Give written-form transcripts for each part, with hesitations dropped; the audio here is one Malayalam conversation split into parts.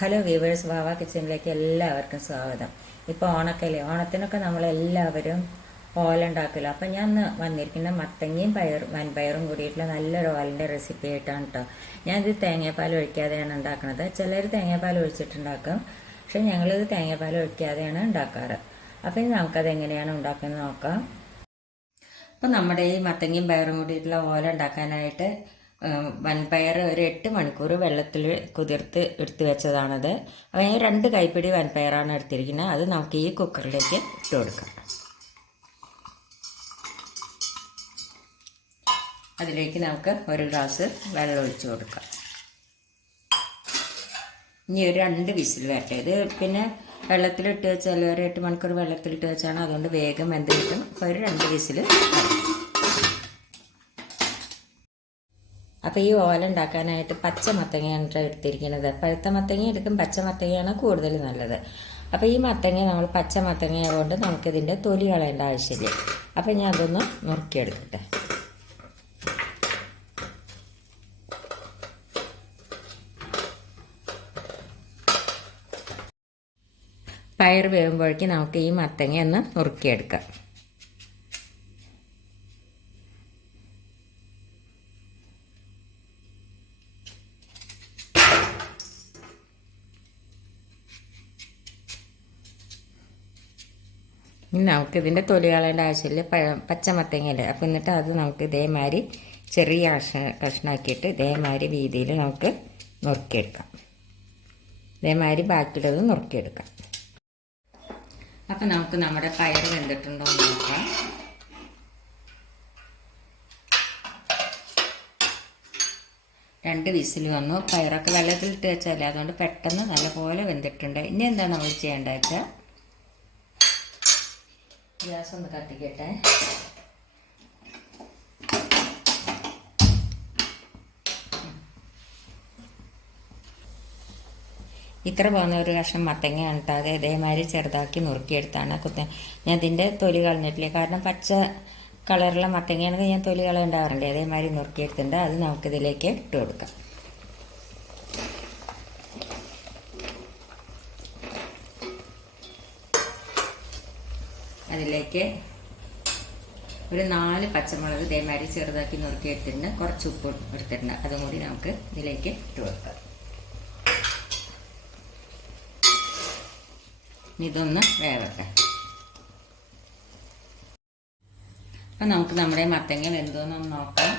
ഹലോ വ്യൂവേഴ്സ്, വാവ കിച്ചണിലേക്ക് എല്ലാവർക്കും സ്വാഗതം. ഇപ്പോൾ ഓണക്കല്ലേ, ഓണത്തിനൊക്കെ നമ്മളെല്ലാവരും ഓലുണ്ടാക്കില്ല. അപ്പം ഞാൻ ഇന്ന് വന്നിരിക്കുന്ന മത്തങ്ങയും വൻപയറും കൂടിയിട്ടുള്ള നല്ലൊരു ഓലിൻ്റെ റെസിപ്പി ആയിട്ടാണ് കേട്ടോ. ഞാനിത് തേങ്ങാപ്പാൽ ഒഴിക്കാതെയാണ് ഉണ്ടാക്കുന്നത്. ചിലർ തേങ്ങാപ്പാൽ ഒഴിച്ചിട്ടുണ്ടാക്കും, പക്ഷെ ഞങ്ങളിത് തേങ്ങാപ്പാൽ ഒഴിക്കാതെയാണ് ഉണ്ടാക്കാറ്. അപ്പം നമുക്കത് എങ്ങനെയാണ് ഉണ്ടാക്കുന്നത് നോക്കാം. അപ്പം നമ്മുടെ ഈ മത്തങ്ങയും പയറും കൂടിയിട്ടുള്ള ഓല ഉണ്ടാക്കാനായിട്ട് വൻപയർ ഒരു 8 മണിക്കൂർ വെള്ളത്തിൽ കുതിർത്ത് എടുത്ത് വെച്ചതാണത്. അപ്പോൾ ഞാൻ 2 കൈപ്പിടി വൻപയറാണ് എടുത്തിരിക്കുന്നത്. അത് നമുക്ക് ഈ കുക്കറിലേക്ക് ഇട്ട് കൊടുക്കാം. അതിലേക്ക് നമുക്ക് 1 ഗ്ലാസ് വെള്ളം ഒഴിച്ച് കൊടുക്കാം. ഇനി ഒരു 2 വിസിൽ വരട്ടെ. ഇത് പിന്നെ വെള്ളത്തിലിട്ട് വെച്ചാൽ ഒരു 8 മണിക്കൂർ വെള്ളത്തിലിട്ട് വെച്ചാണ്, അതുകൊണ്ട് വേഗം വെന്ത് കിട്ടും. അപ്പോൾ ഒരു 2 വിസിൽ. അപ്പോൾ ഈ ഓല ഉണ്ടാക്കാനായിട്ട് പച്ച മത്തങ്ങയാണ് എടുത്തിരിക്കുന്നത്. പഴുത്ത മത്തങ്ങ എടുക്കും, പച്ച മത്തങ്ങയാണ് കൂടുതൽ നല്ലത്. അപ്പോൾ ഈ മത്തങ്ങ നമ്മൾ പച്ച മത്തങ്ങ ആയതുകൊണ്ട് നമുക്കിതിൻ്റെ തൊലി കളയേണ്ട ആവശ്യമില്ല. അപ്പോൾ ഞാൻ അതൊന്ന് നുറുക്കിയെടുക്കട്ടെ. പയർ വേകുമ്പോഴേക്കും നമുക്ക് ഈ മത്തങ്ങ ഒന്ന് നുറുക്കിയെടുക്കാം. ഇനി നമുക്ക് ഇതിൻ്റെ തൊലി കളയേണ്ട ആവശ്യമില്ല. പച്ചമത്തങ്ങയല്ലേ, അപ്പോൾ എന്നിട്ട് അത് നമുക്ക് ഇതേമാതിരി ചെറിയ കഷ്ണാക്കിയിട്ട് ഇതേമാതിരി വീതിയിൽ നമുക്ക് നുറുക്കിയെടുക്കാം. ഇതേമാതിരി ബാക്കിയുള്ളത് നുറുക്കിയെടുക്കാം. അപ്പം നമുക്ക് നമ്മുടെ പയർ വെന്തിട്ടുണ്ടോ എന്ന് നോക്കാം. രണ്ട് വിസിൽ വന്നു. പയറൊക്കെ വെള്ളത്തിലിട്ട് വെച്ചാലേ, അതുകൊണ്ട് പെട്ടെന്ന് നല്ലപോലെ വെന്തിട്ടുണ്ട്. ഇനി എന്താണ് നമ്മൾ ചെയ്യേണ്ടത് വെച്ചാൽ, ഗ്യാസ് ഒന്ന് കത്തിക്കട്ടെ. ഇത്ര പോകുന്ന ഒരു കഷ്ണം മത്തങ്ങ കണ്ടാതെ ഇതേമാതിരി ചെറുതാക്കി നുറുക്കിയെടുത്താണ് ഞാൻ ഇതിൻ്റെ തൊലി കളഞ്ഞിട്ടില്ല. കാരണം പച്ച കളറുള്ള മത്തങ്ങയാണെങ്കിൽ ഞാൻ തൊലി കളയുണ്ടാവാറുണ്ട്. അതേമാതിരി നുറുക്കിയെടുത്തിട്ടുണ്ട്. അത് നമുക്കിതിലേക്ക് ഇട്ട് കൊടുക്കാം. അതിലേക്ക് ഒരു 4 പച്ചമുളക് ഇതേമാതിരി ചെറുതാക്കി നുറുക്കി എടുത്തിട്ടുണ്ട്. കുറച്ച് ഉപ്പ് എടുത്തിട്ടുണ്ട്. അതും കൂടി നമുക്ക് ഇതിലേക്ക് ഇട്ട് കൊടുക്കാം. ഇതൊന്ന് വേവട്ടെ. അപ്പം നമുക്ക് നമ്മുടെ മത്തങ്ങ വെന്തോന്നൊന്ന് നോക്കാം.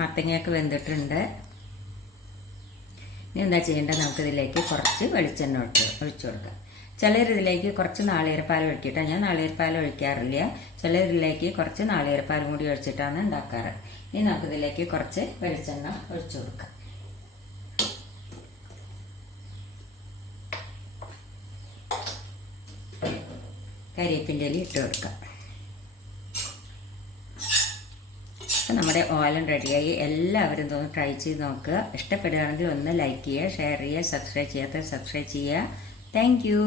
മത്തങ്ങയൊക്കെ വെന്തിട്ടുണ്ട്. ഇനി എന്താ ചെയ്യേണ്ടത്, നമുക്കിതിലേക്ക് കുറച്ച് വെളിച്ചെണ്ണ ഒഴിച്ചു കൊടുക്കാം. ചിലരിതിലേക്ക് കുറച്ച് നാളികേരപ്പാൽ ഒഴിക്കിട്ടാണ്. ഞാൻ നാളികേരപ്പാൽ ഒഴിക്കാറില്ല. ചിലരിതിലേക്ക് കുറച്ച് നാളികേരപ്പാലും കൂടി ഒഴിച്ചിട്ടാണ് ഉണ്ടാക്കാറ്. ഇനി നമുക്കിതിലേക്ക് കുറച്ച് വെളിച്ചെണ്ണ ഒഴിച്ചു കൊടുക്കാം. കരിവേപ്പിൻ്റെ ഇല ഇട്ട് കൊടുക്കാം. നമ്മുടെ ഓലൻ റെഡിയായി. എല്ലാവരും ഇതൊന്ന് ട്രൈ ചെയ്ത് നോക്കുക. ഇഷ്ടപ്പെടുകയാണെങ്കിൽ ഒന്ന് ലൈക്ക് ചെയ്യുക, ഷെയർ ചെയ്യുക, സബ്സ്ക്രൈബ് ചെയ്യാത്തവർ സബ്സ്ക്രൈബ് ചെയ്യുക. Thank you.